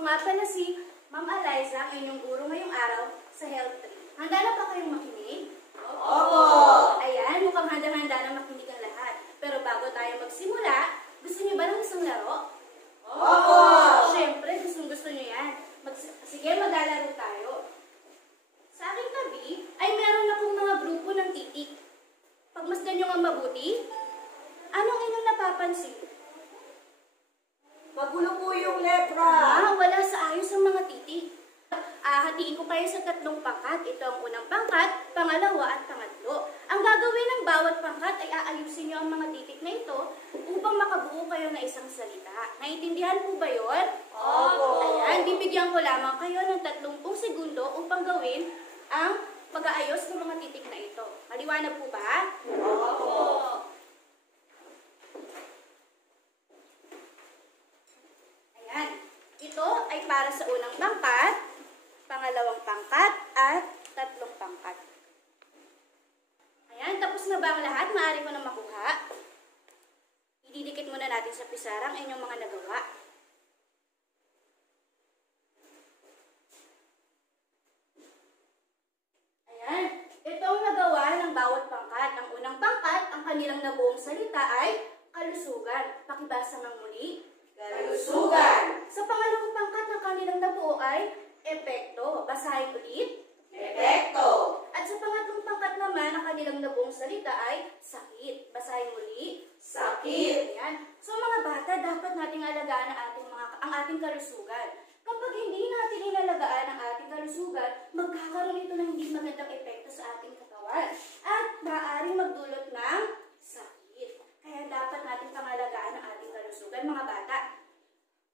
nga pala si Ma'am Eliza, ang inyong guro ngayong araw sa Health 3. Handa na ba kayong makinig? Opo! Ayan, mukhang handa-handa na makinig ang lahat. Pero bago tayo magsimula, gusto niyo ba ng isang laro? Opo! Siyempre, gusto niyo yan. Sige, maglalaro tayo. Sa aking tabi ay meron akong mga grupo ng titik. Pagmasdan niyo nga mabuti, anong inyong napapansin? Magulo po yung letra. Wala sa ayos ang mga titik. Hatiin ko kayo sa 3 pangkat. Ito ang unang pangkat, pangalawa at pangatlo. Ang gagawin ng bawat pangkat ay aayusin niyo ang mga titik na ito upang makabuo kayo na isang salita. Naintindihan po ba yun? Opo! Ayan, bibigyan ko lamang kayo ng 30 segundo upang gawin ang pag-aayos ng mga titik na ito. Maliwanag po ba? Opo! Ayan. Ito ay para sa unang pangkat, pangalawang pangkat, at 3 pangkat. Ayan, tapos na ba ang lahat? Maaari ko na makuha. Ididikit muna natin sa pisarang inyong mga nagawa. Ayan, ito ang nagawa ng bawat pangkat. Ang unang pangkat, ang kanilang nabuong salita ay kalusugan. Pakibasa ng muli. Kalusugan! Sa pangalawang pangkat ng kanilang nabuo ay epekto. Basahin ulit. Epekto! At sa pangatlong pangkat naman, ang kanilang nabuong salita ay sakit. Basahin muli. Sakit! Ayan. So mga bata, dapat nating alagaan ang ating kalusugan. Kapag hindi natin inalagaan ang ating kalusugan, magkakaroon ito ng hindi magandang epekto sa ating katawan. At maaaring magdulot ng sakit. Kaya dapat natin pangalagaan ang ating kalusugan, mga bata.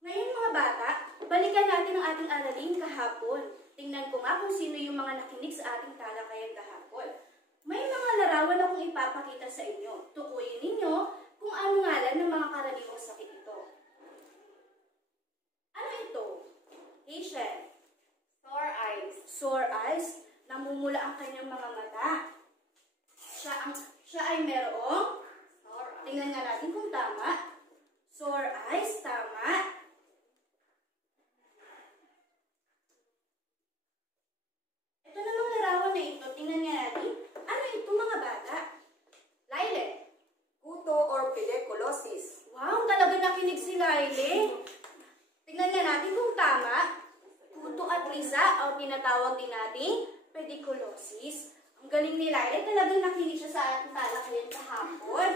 Ngayon mga bata, balikan natin ang ating aralin kahapon. Tingnan ko nga kung sino yung mga nakinig sa ating talakayan kahapon. May mga larawan akong ipapakita sa inyo. Tukuyin ninyo kung ano ngalan ng mga karaniwang sakit ito. Ano ito? Hazel. Sore eyes. Sore eyes. Namumula ang kanyang mga mata. Siya ay merong. Tingnan nga natin kung tama. Sore eyes, tama. Ito namang larawan na ito, tingnan nga natin. Ano ito mga bata? Laile. Kuto or pediculosis. Wow, talaga nakinig si Laile. Tingnan nga natin kung tama. Kuto at lisa o tinatawag din natin pediculosis. Ang galing ni Laile, talagang nakinig siya sa ating talakayan kahapon.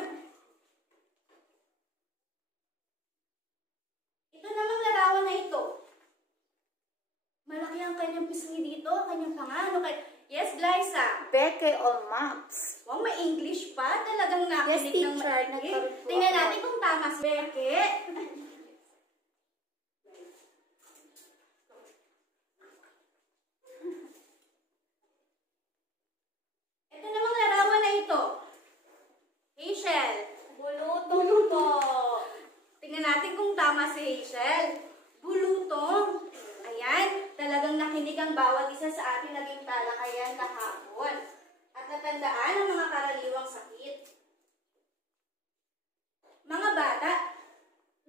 Ito namang larawan na ito. Malaki ang kanyang pisngi dito, kanyang pangano. Yes, Glyza. Beke or Max. Wow, may English pa. Talagang nakinig ng teacher. maigi. Nagkaroon po Tingnan ako. natin kung tama si Beke. Ito namang larawan na ito. Hazel. Bulutong po. Tingnan natin kung tama si Hazel. Bulutong. Ayan, talagang nakinig ang bawat isa sa ating naging talakayan kahapon. At natandaan ang mga karaniwang sakit. Mga bata,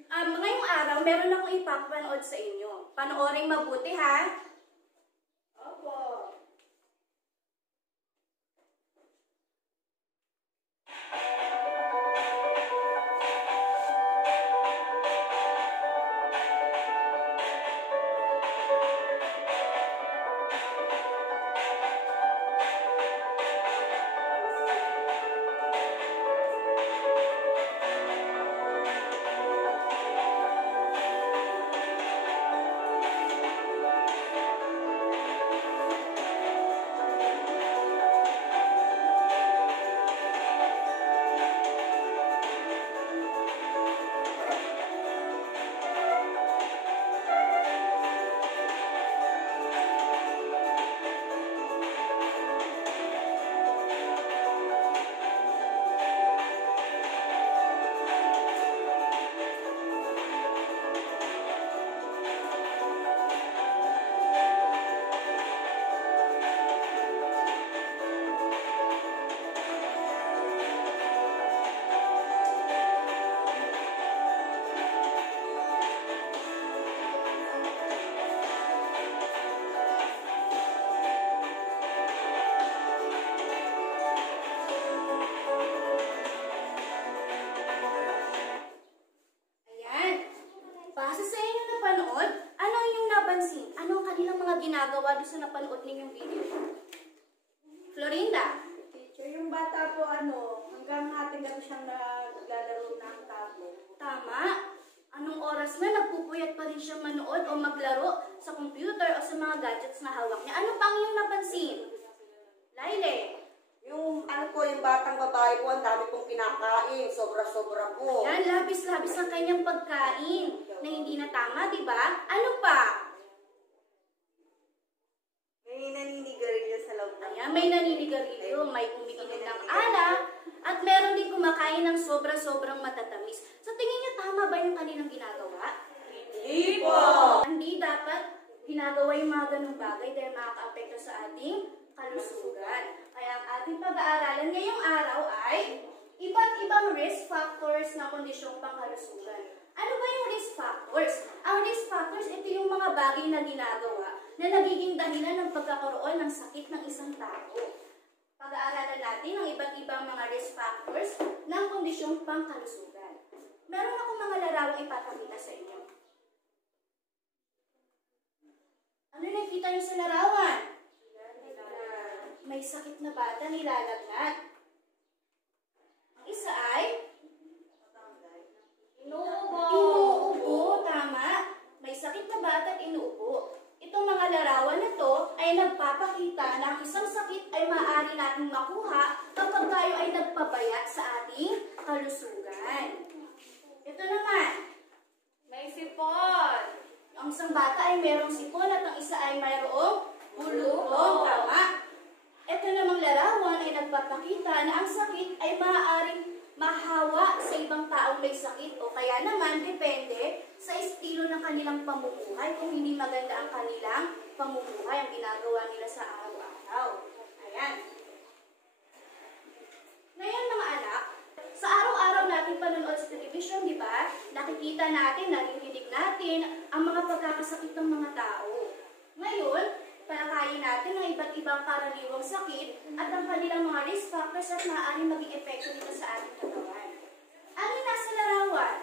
ngayong araw, meron akong ipapanood sa inyo. Panoorin mabuti ha. Opo. ginagawa doon sa napanood ninyong video? Florinda? Teacher, yung bata po hanggang ating gabi siyang naglalaro ng tabo. Tama. Anong oras na nagpupuyat pa rin siya manood o maglaro sa computer o sa mga gadgets na hawak niya? Ano pang yung napansin? Laile? Yung yung batang babae po, ang dami pong kinakain. Sobra-sobra po. Yan, labis-labis ang kanyang pagkain na hindi na tama, di ba? Ano pa? May naninigarilyo sa loob ng Ayan, may naninigarilyo, may umiinom ng alak, at meron din kumakain ng sobra-sobrang matatamis. Sa tingin niyo, tama ba yung kanilang ginagawa? Hindi po! Hindi dapat ginagawa yung mga ganung bagay dahil makaka-apekto sa ating kalusugan. Kaya ang ating pag-aaralan ngayong araw ay iba't ibang risk factors na kondisyong pangkalusugan. Ano ba yung risk factors? Ang risk factors, ito yung mga bagay na ginagawa na nagiging dahilan ng pagkakaroon ng sakit ng isang tao. Pag-aaralan natin ang iba't ibang mga risk factors ng kondisyong pangkalusugan. Meron akong mga larawang ipapakita sa inyo. Ano nakita niyo sa larawan? May sakit na bata nilalagnat. Ang isa ay inuubo. Tama. May sakit na bata at inuubo. Itong mga larawan na to ay nagpapakita na ang isang sakit ay maaari nating makuha kapag tayo ay nagpabayat sa ating kalusugan. Ito naman. May sipon! Ang isang bata ay mayroong sipon at ang isa ay mayroong bulubong. Tama. Ito namang larawan ay nagpapakita na ang sakit ay maaaring mahawa sa ibang taong may sakit o kaya naman depende sa estilo ng kanilang pamumuhay kung hindi maganda ang kanilang pamumuhay ang ginagawa nila sa araw-araw. Ayan. Ngayon mga anak, sa araw-araw natin panonood sa television, di ba? Nakikita natin, naririnig natin ang mga pagkakasakit ng mga tao. Ngayon, talakayin natin ang iba't ibang karaniwang sakit at ang kanilang mga risk factors at maaaring maging epekto nito sa ating katawan. Ano yung nasa larawan?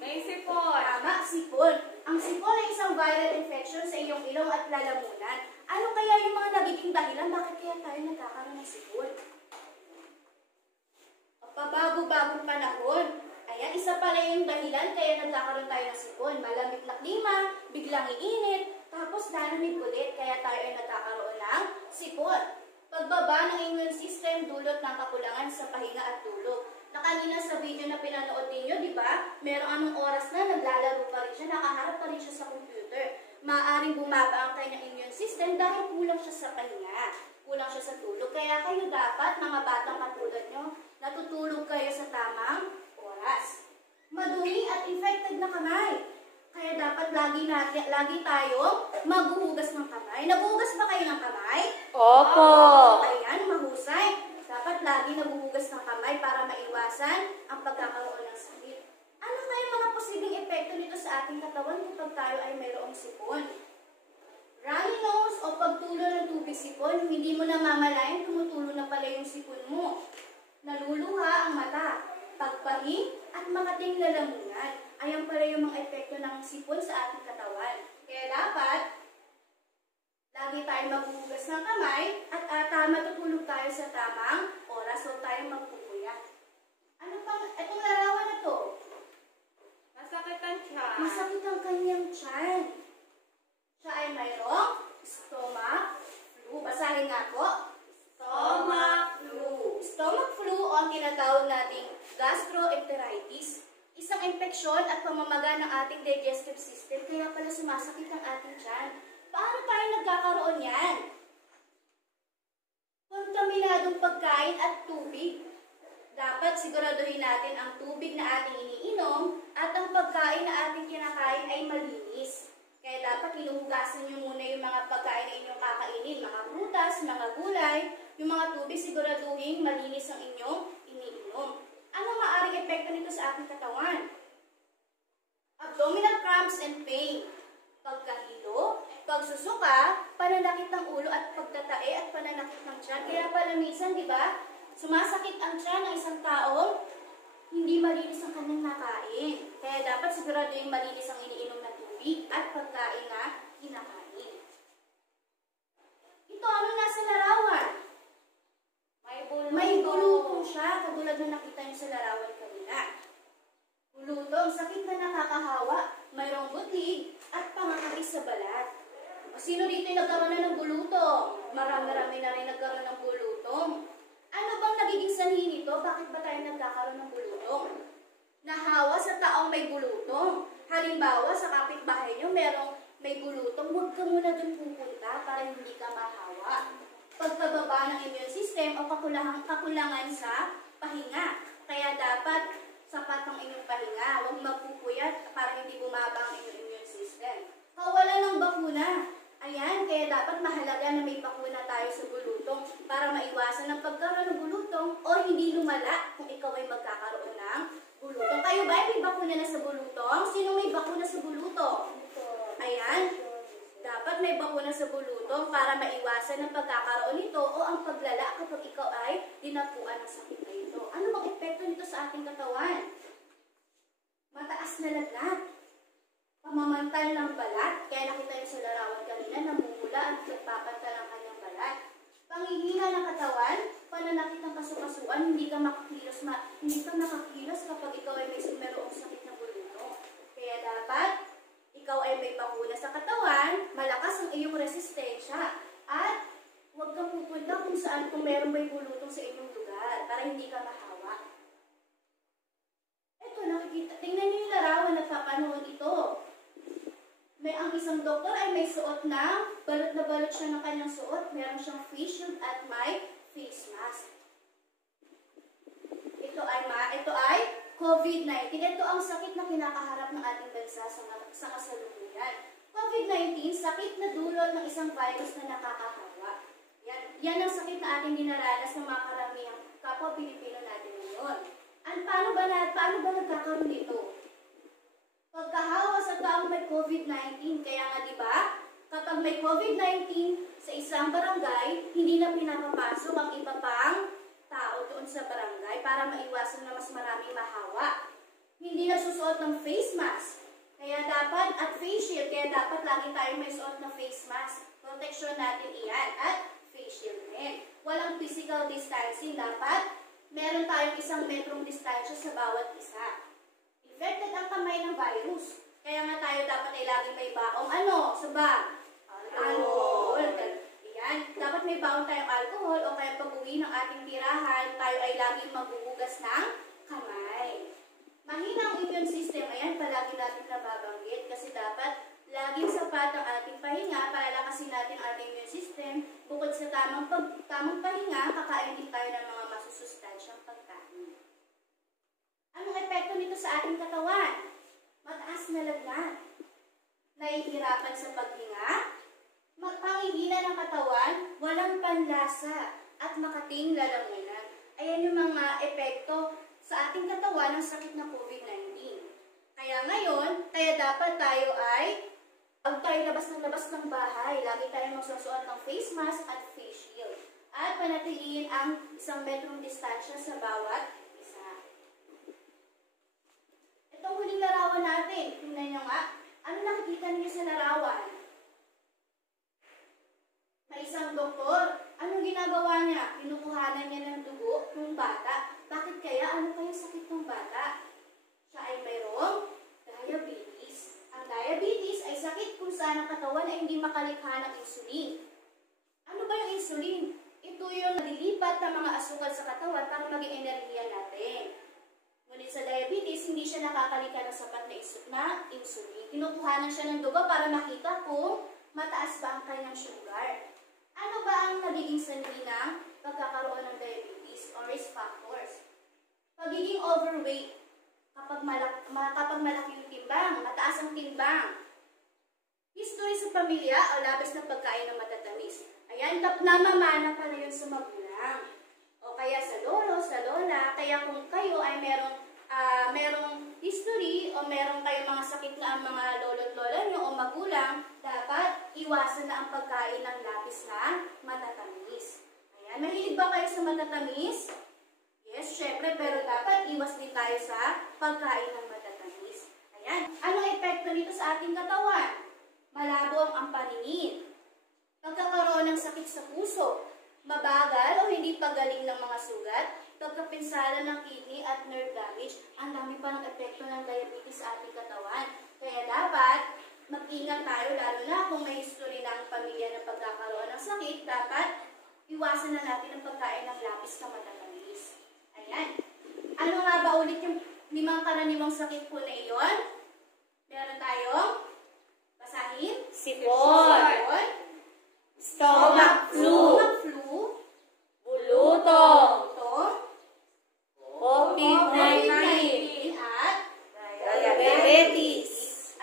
May sipon! Tama, sipon. Ang sipon ay isang viral infection sa iyong ilong at lalamunan. Ano kaya yung mga nagiging dahilan? Bakit kaya tayo nagkakaroon ng sipon? Pabago-bagong panahon. Ayan, isa pala yung dahilan kaya nagkakaroon tayo ng sipon. Malamig na klima, biglang iinit, tapos lalamig ulit, kaya tayo ay nagkakaroon ng sipon. Pagbaba ng immune system, dulot ng kakulangan sa pahinga at tulog. Na kanina sa video na pinanood ninyo, di ba? Merong anong oras na naglalaro pa rin siya, nakaharap pa rin siya sa computer. Maaaring bumaba ang kanyang immune system dahil kulang siya sa pahinga. Kulang siya sa tulog. Kaya kayo dapat, mga batang katulad nyo, natutulog kayo sa tamang oras. Madumi at infected na kamay. Kaya dapat lagi tayo maghuhugas ng kamay. Naghuhugas ba kayo ng kamay? Opo. Ayan, mahusay. Dapat lagi naghuhugas ng kamay para maiwasan ang pagkakaroon ng sakit. Ano kaya mga posibleng epekto nito sa ating katawan kapag tayo ay mayroong sipon? Runny nose o pagtulo ng tubig sipon, hindi mo namamalayan tumutulo na pala yung sipon mo. Naluluha ang mata, pagpahing at makating lalamunan. Ayan pala yung mga epekto ng sipon sa ating katawan. Kaya dapat, lagi tayo maghuhugas ng kamay at matutulog tayo sa tamang oras o tayo magpupuyat. Ano pang, itong larawan na to? Masakit ang tiyan. Masakit ang kanyang tiyan. Siya ay mayroong stomach flu. Basahin nga po. Stomach flu. Stomach flu o ang tinatawag nating gastroenteritis. Isang impeksyon at pamamaga ng ating digestive system, kaya pala sumasakit ang ating tiyan. Paano tayo nagkakaroon yan? Kontaminadong pagkain at tubig. Dapat siguraduhin natin ang tubig na ating iniinom at ang pagkain na ating kinakain ay malinis. Kaya dapat hinuhugasan nyo muna yung mga pagkain na inyong kakainin, mga prutas, mga gulay, yung mga tubig siguraduhin malinis ang inyong iniinom. Ano maaaring epekto nito sa ating katawan? Abdominal cramps and pain. Pagkahilo, pagsusuka, pananakit ng ulo at pagtatae at pananakit ng tiyan. Kaya pala minsan, di ba, sumasakit ang tiyan ng isang taong hindi malinis ang kanyang nakain. Kaya dapat siguraduhin malinis ang iniinom na tubig at pagkain na kinakain. Ito, ano nasa larawan? May bulutong siya, katulad na nakita niyo sa larawan kanina. Bulutong, sakit na nakakahawa, mayroong butlig at pangakakis sa balat. O, sino dito yung nagkaroon na ng bulutong? Marami-rami na rin nagkaroon ng bulutong. Ano bang nagiging sanhi nito? Bakit ba tayo nagkakaroon ng bulutong? Nahawa sa taong may bulutong. Halimbawa, sa kapitbahay nyo, may bulutong, huwag ka muna dun pupunta para hindi ka mahawa. Pagkababa ng immune system o kakulangan sa pahinga. Kaya dapat sapat ang inyong pahinga. Huwag magpupuyat para hindi bumaba ang inyong immune system. Kawalan ng bakuna. Ayan, kaya dapat mahalaga na may bakuna tayo sa bulutong para maiwasan ang pagkaroon ng bulutong o hindi lumala kung ikaw ay magkakaroon ng bulutong. Kayo ba may bakuna na sa bulutong? Sino may bakuna sa bulutong? Ayan, dapat may bakuna sa bulutong para maiwasan ang pagkakaroon nito o ang paglala kapag ikaw ay dinapuan ng sakit na ito. Ano bang epekto nito sa ating katawan? Mataas na lagnat, pamamantal ng balat, kaya nakita niyo sa larawan kanina, namumula at nagpapantal ang kanyang balat. Panghihina ng katawan, pananakit ng kasukasuan, hindi ka makakilos kapag ikaw ay mayroong sakit na bulutong. Kaya dapat ikaw ay may bakuna sa katawan, malakas ang iyong resistensya, at huwag kang pupunta kung meron may bulutong sa inyong lugar para hindi ka mahawa. Ito, nakikita. Tingnan niyo yung larawan at papanood ito. Ang isang doktor ay may suot na balot na balot siya ng kanyang suot. Meron siyang face shield at may face mask. Ito ay COVID-19. Ito ang sakit na kinakaharap ng ating bansa sa kasalukuyan. COVID-19, sakit na dulot ng isang virus na nakakahawa. Yan ang sakit na ating dinaranas ng mga karamihang kapwa Pilipino natin ngayon. Paano ba nagkakaroon nito? Pagkahawa sa taong may COVID-19, kaya nga diba, kapag may COVID-19 sa isang barangay, hindi na pinapapasok ang iba pang tao doon sa barangay para maiwasan na mas marami mahawa. Hindi na susuot ng face mask, at face shield, kaya dapat lagi tayong may suot ng face mask. Proteksyon natin iyan at face shield din. Walang physical distancing, dapat meron tayong 1 metrong distansya sa bawat isa. Infected ang kamay ng virus. Kaya nga tayo dapat ay laging may baong sa bag? Alcohol. Yan. Dapat may baong tayong alcohol o kaya pag-uwi ng ating tirahan, tayo ay laging maghuhugas ng kamay. Mahina ang immune system. Ayan, palagi natin nababanggit kasi dapat laging sapat ang ating pahinga para lakasin natin ang ating immune system. Bukod sa tamang pahinga, kakain din tayo ng mga masusustansyang pagkain. Anong epekto nito sa ating katawan? Mataas na lagnat, nahihirapan sa paghinga, panghihina ng katawan, walang panlasa, at makating lalamunan. Ayan yung mga epekto sa ating katawan ng sakit na COVID-19. Kaya dapat tayo ay, pag tayo labas ng bahay, lagi tayong magsusuot ng face mask at face shield. At panatiliin ang 1 metrong distansya sa bawat isa. Itong huling larawan natin, tingnan nyo nga, ano nakikita niyo sa larawan? May isang doktor, anong ginagawa niya? Kinukuhanan niya ng dugo ng bata. Bakit kaya? Ano kaya sakit ng bata? Siya ay mayroong diabetes. Ang diabetes ay sakit kung saan ang katawan ay hindi makalikha ng insulin. Ano ba yung insulin? Ito yung nalilipat ng mga asukal sa katawan para maging enerhiya natin. Ngunit sa diabetes, hindi siya nakakalika ng sapat na insulin. Kinukuhanan siya ng dugo para makita kung mataas ba ang kanyang sugar. Ano ba ang nagiging sanhi ng pagkakaroon ng diabetes o risk factors? Pagiging overweight, kapag malaki yung timbang, mataas ang timbang. History sa pamilya o labis na pagkain ng matatamis. Ayan, namamana pala yun sa magulang. O kaya sa lolo, sa lola. Kaya kung kayo ay merong history o meron kayong mga sakit na ang mga lolo't lola nyo o magulang, dapat iwasan na ang pagkain ng labis na matatamis. Ayan, mahilig ba kayo sa matatamis? Yes, syempre, pero dapat iwas din tayo sa pagkain ng matatamis. Ayan, anong epekto nito sa ating katawan? Malabo ang paningin. pagkakaroon ng sakit sa puso, mabagal o hindi pagaling ng mga sugat, pagkapinsala ng kidney at nerve damage, ang dami pa ng epekto ng diabetes sa ating katawan. Kaya dapat mag-ingat tayo, lalo na kung may history ng pamilya ng pagkakaroon ng sakit, dapat iwasan na natin ang pagkain ng lapis na matatamis. Ayan. Ano nga ba ulit yung 5 karaniwang sakit po na iyon? Meron tayong basahin. Sipon. Stomach flu. Stomach flu. Bulutong. Bulutong. COVID-19. At Diabetes.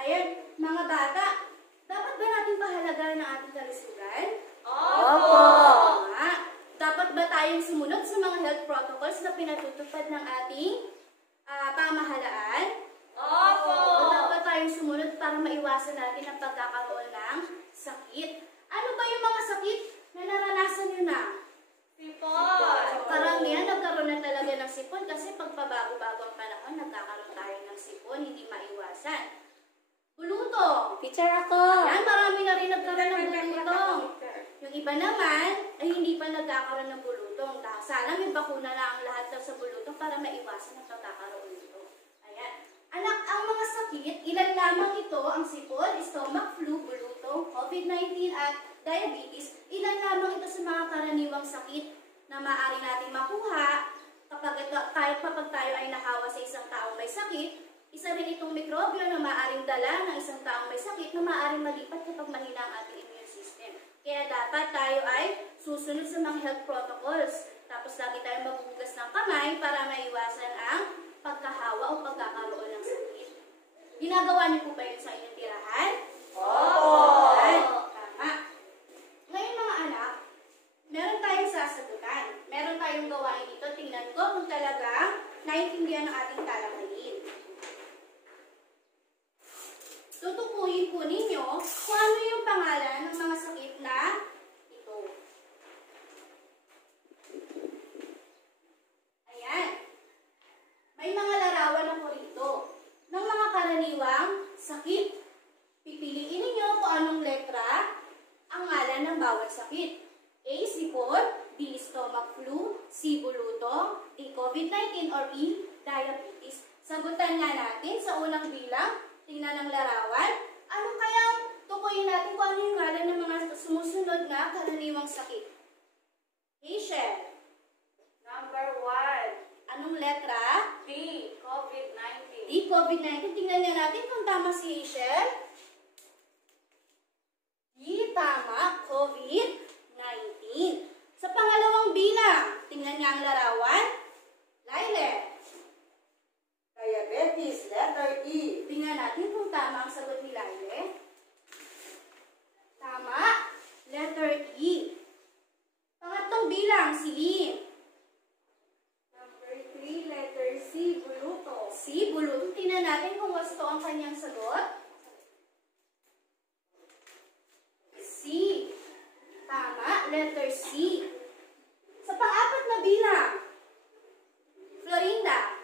ayan, mga bata, dapat ba natin pahalagaan ang ating kalusugan? Opo. Tama. Dapat ba tayong sumunod sa mga health protocols na pinatutupad ng ating pamahalaan? Opo. O dapat tayong sumunod para maiwasan natin ang pagkakaroon ng sakit? Ano ba yung mga sakit na naranasan nyo na? Sipon. Karamihan nagkaroon na talaga ng sipon kasi pagpabago-bago ang panahon, nagkakaroon tayo ng sipon, hindi maiwasan. Bulutong. Teacher ako. Ayan, marami na rin nagkaroon ng bulutong. Yung iba naman ay hindi pa nagkakaroon ng bulutong. Sana may bakuna na ang lahat sa bulutong para maiwasan ang pagkakaroon nito. Ayan. Anak, ang mga sakit, ilan lamang ito, ang sipon, stomach flu, bulutong, COVID-19 at diabetes, ilan lamang ito sa mga karaniwang sakit na maaari natin makuha kapag tayo ay nahawa sa isang taong may sakit. Isa rin itong mikrobyo na maaaring dala ng isang taong may sakit na maaaring malipat kapag mahina ang ating immune system. Kaya dapat tayo ay susunod sa mga health protocols. Tapos lagi tayo maghuhugas ng kamay para maiwasan ang pagkahawa o pagkakaroon ng sakit. Ginagawa niyo po ba yun sa inyong tirahan? Opo. Tama. Ngayon mga anak, meron tayong sasagutan. Meron tayong gawain dito. Tingnan ko kung talagang naintindihan ng ating talakayin. Tutukuyin po ninyo kung ano yung pangalan ng mga sakit na ito. Ayan. May mga larawan ako rito ng mga karaniwang sakit. Pipiliin ninyo kung anong letra ang ngalan ng bawat sakit. A. Sipon, B. Stomach flu, C. Bulutong, D. COVID-19 or E. Diabetes. Sagutan nga natin sa unang bilang. Tingnan ang larawan. Ano kayang tukuyin natin kung ano yung ngalan ng mga sumusunod na karaniwang sakit? Hazel. Number 1. Anong letra? B. COVID-19. D. COVID-19. Tingnan nga natin kung tama si Hazel. D. Tama. COVID-19. Sa pangalawang bilang, tingnan nga ang larawan. Lyle. Diabetes, letter E. Tingnan natin kung tama ang sagot ni Lyle. Tama. Letter E. Pangatlong bilang, si Lynn. Number 3, letter C, bulutong. Si Bulutong. Tingnan natin kung gusto ang kanyang sagot. C. Tama. Letter C. Sa pang-apat na bilang, Florinda.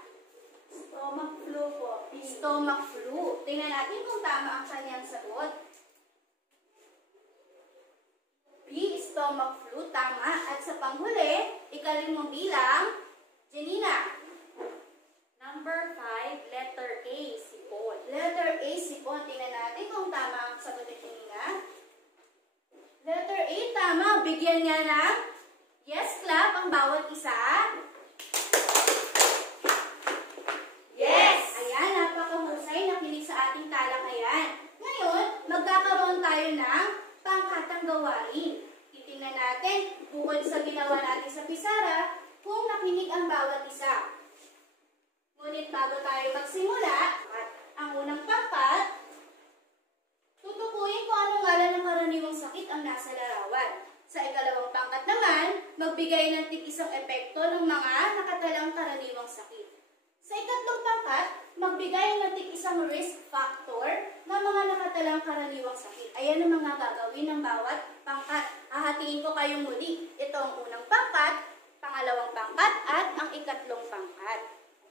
Stomach flu po. Stomach flu. Tingnan natin kung tama ang kanyang sagot. B. Stomach flu. Tama. At sa panghuli, ikalimang bilang, Janina. Number 5. Letter A. Sipon. Letter A, sipon. Tingnan natin kung tama ang sagot ni Janina. Letter A, tama. Bigyan niya ng yes clap ang bawat isa. Yes! Ayan, napakahusay nakinig sa ating talakayan. Ngayon, magkakaroon tayo ng pangkatang gawain. Titingnan natin, bukod sa ginawa natin sa pisara, kung nakinig ang bawat isa. Ngunit bago tayo magsimula, ang unang pangkat, tutukuyin kung anong ngalan ng karaniwang sakit ang nasa larawan. Sa ikalawang pangkat naman, magbigay ng tig-isang epekto ng mga nakatalang karaniwang sakit. Sa ikatlong pangkat, magbigay ng tig-isang risk factor ng mga nakatalang karaniwang sakit. Ayan ang mga gagawin ng bawat pangkat. Hahatiin ko kayong muli. Ito ang unang pangkat, pangalawang pangkat, at ang ikatlong pangkat.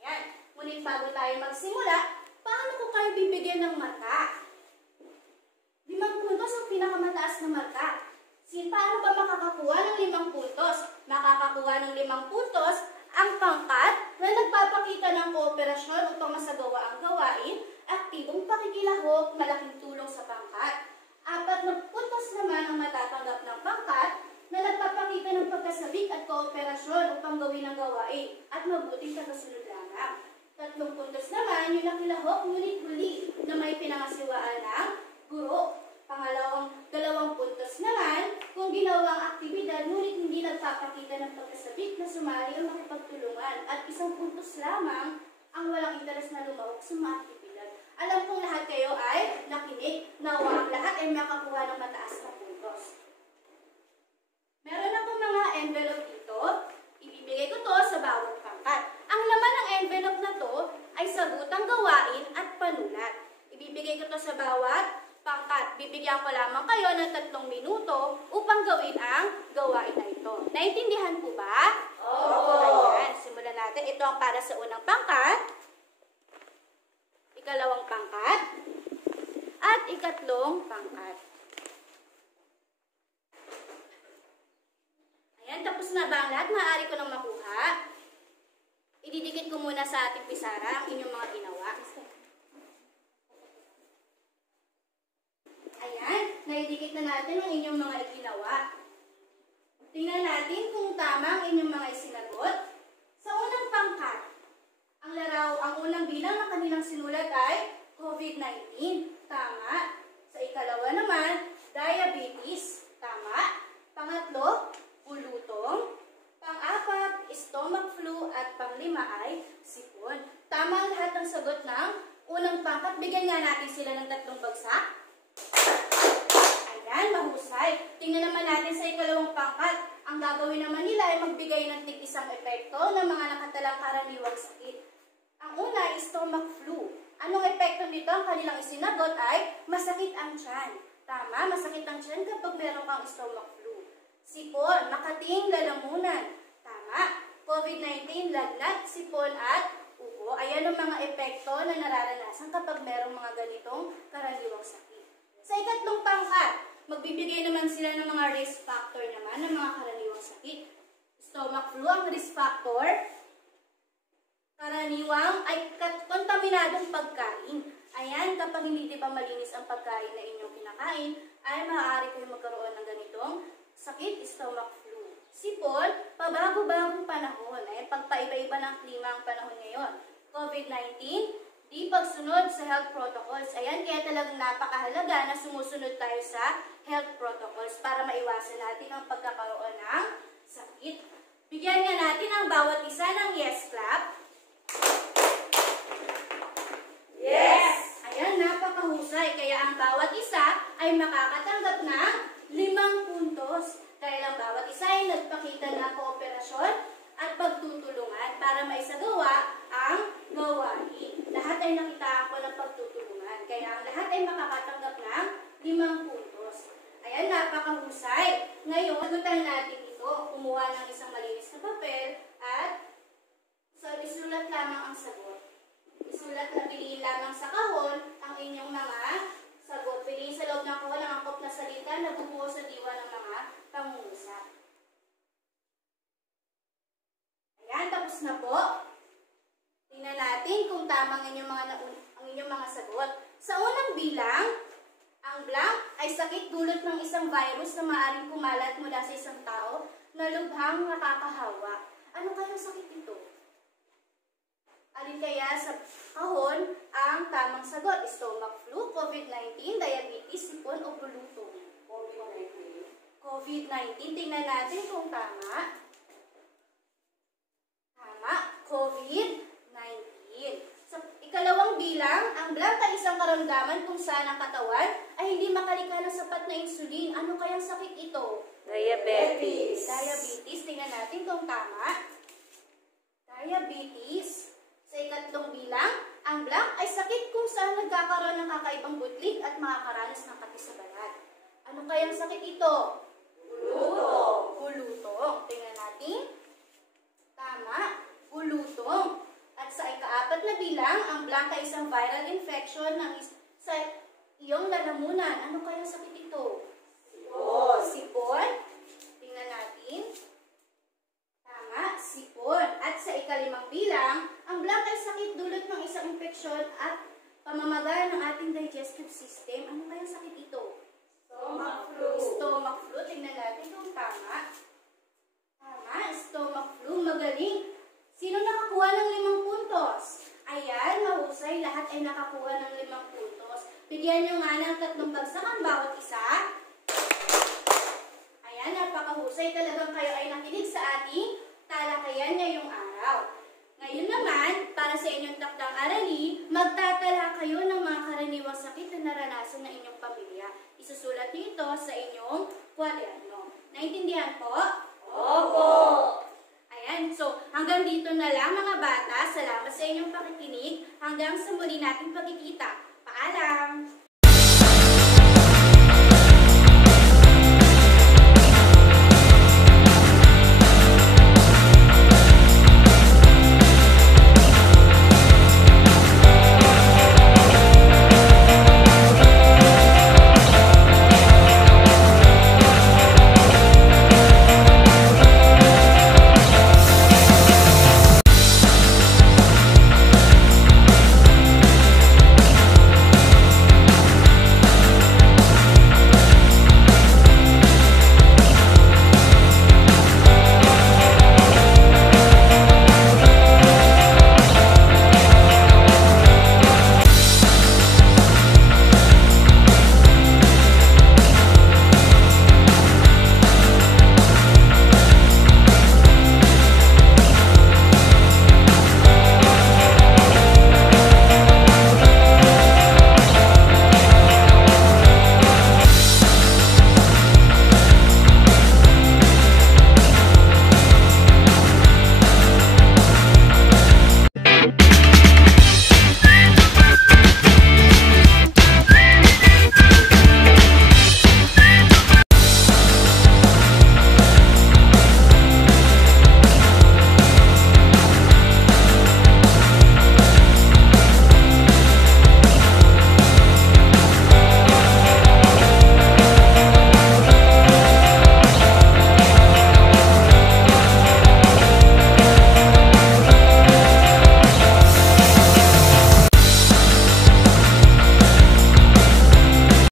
Ayan. Ngunit bago tayo magsimula, paano ko kayo bibigyan ng marka? 5 puntos ang pinakamataas na marka. Paano ba makakakuha ng 5 puntos? Makakakuha ng 5 puntos ang pangkat na nagpapakita ng kooperasyon upang masagawa ang gawain, aktibong pakikilahok, malaking tulong sa pangkat. 4 puntos naman ang matatanggap ng pangkat na nagpapakita ng pagkasabik at kooperasyon upang gawin ang gawain at mabuting kakasunod lamang. 3 puntos naman yung nakilahok ngunit huli na may pinangasiwaan ng guro. 2 puntos naman kung ginawang aktibidad ngunit hindi nagpapakita ng pagkasabik na sumali ang makipagtulungan at 1 puntos lamang ang walang interes na lumahok sa mga aktibidad. Alam kong lahat kayo ay nakinig, nawa ang lahat ay makakuha ng mataas na puntos. Meron akong mga envelope dito. Ibibigay ko to sa bawat pangkat. Ang laman ng envelope na to ay sagutang gawain at panulat. Ibibigay ko to sa bawat pangkat. Bibigyan ko lamang kayo ng 3 minuto upang gawin ang gawain na ito. Naintindihan po ba? Oo! Ayan, simulan natin. Ito ang para sa unang pangkat, ikalawang pangkat, at ikatlong pangkat. Ayan, tapos na ba ang lahat? Maaari ko nang makuha. Ididikit ko muna sa ating pisara ang inyong mga ginawa. Ayan, naidikit na natin ang inyong mga ginawa. Tingnan natin kung tama ang inyong mga isinagot. Sa unang pangkat, ang unang bilang na kanilang sinulat ay COVID-19. Tama. Sa ikalawa naman, diabetes. Tama. Pangatlo, bulutong. Pang-4, stomach flu. At pang-5 ay sipon. Tama ang lahat ng sagot ng unang pangkat. Bigyan nga natin sila ng 3 bagsak. Ayan, mahusay. Tingnan naman natin sa ikalawang pangkat. Ang gagawin naman nila ay magbigay ng tig-isang epekto ng mga nakatalang karaniwang sakit. Ang una ay stomach flu. Anong epekto nito? Ang kanilang isinagot ay masakit ang tiyan. Tama, masakit ang tiyan kapag meron kang stomach flu. Sipon, makating, lalamunan. Tama, COVID-19, lagnat, sipon at ubo. Ayan ang mga epekto na nararanasan kapag merong mga ganitong karaniwang sakit. Sa ikatlong pangkat, magbibigay naman sila ng mga risk factor naman ng mga karaniwang sakit. Stomach flu, ang risk factor, karaniwang ay kontaminadong pagkain. Ayan, kapag hindi pa malinis ang pagkain na inyong kinakain, ay maaari kayong magkaroon ng ganitong sakit, stomach flu. Sipon, pabago-bagong panahon. Ay pagpaiba-iba ng klima ang panahon ngayon. COVID-19, di pagsunod sa health protocols. Ayan, kaya talagang napakahalaga na sumusunod tayo sa health protocols para maiwasan natin ang pagkakaroon ng sakit. Bigyan nga natin ang bawat isa ng yes clap. Yes! Ayan, napakahusay. Kaya ang bawat isa ay makakatanggap ng 5 puntos. Dahil ang bawat isa ay nagpakita ng kooperasyon at pagtutulungan para maisagawa ang gawain. Lahat ay nakitaan ko ng pagtutulungan. Kaya ang lahat ay makakatanggap ng 5 puntos. Ayan, napakahusay. Ngayon, sagutan natin ito. Kumuha ng isang malinis na papel at isulat lamang ang sagot. Isulat na piliin lamang sa kahon ang inyong mga sagot. Piliin sa loob ng kahon ang angkop na salita na bubuo sa diwa ng mga pangungusap. Ayan, tapos na po. Tingnan natin kung tama ang inyong mga sagot. Sa unang bilang, ang blank ay sakit dulot ng isang virus na maaaring kumalat mula sa isang tao na lubhang nakakahawa. Ano kayang sakit ito? Alin kaya sa kahon ang tamang sagot? Stomach flu, COVID-19, diabetes, sipon o bulutong? COVID-19. Tingnan natin kung tama. Tama, COVID-19. Sa ikalawang bilang, ang blank ay isang karamdaman kung saan ang katawan ay hindi makalika ng sapat na insulin. Ano kayang sakit ito? Diabetes. Diabetes. Tingnan natin kung tama. Diabetes. Sa ikatlong bilang, ang blank ay sakit kung saan nagkakaroon ng kakaibang butlig at makakaranas ng kati sa balat. Ano kayang sakit ito? Bulutong. Bulutong. Tingnan natin. Tama. Bulutong. At sa ika-4 na bilang, ang blank ay isang viral infection sa iyong lalamunan. Ano kayang sakit ito? Sipon. Sipon. Tingnan natin. Tama, sipon. At sa ikalimang bilang, ang blank ay sakit dulot ng isang infeksyon at pamamaga ng ating digestive system. Ano kayang sakit ito? Stomach flu. Stomach flu. Tingnan natin kung tama. Tama, stomach flu. Magaling. Sino nakakuha ng 5 puntos? Ayan, mahusay. Lahat ay nakakuha ng 5 puntos. Bigyan nyo nga ng 3 bagsakan bawat isa. Ayan, napakahusay. Talagang kayo ay nakinig sa ating talakayan ngayong araw. Ngayon naman, para sa inyong takdang arali, magtatala kayo ng mga karaniwang sakit na naranasan ng inyong pamilya. Isusulat niyo ito sa inyong kwaderno. Naintindihan po? Opo. Ayan, so hanggang dito na lang mga bata. Salamat sa inyong pakikinig. Hanggang sa muli nating pagkikita. Paalam!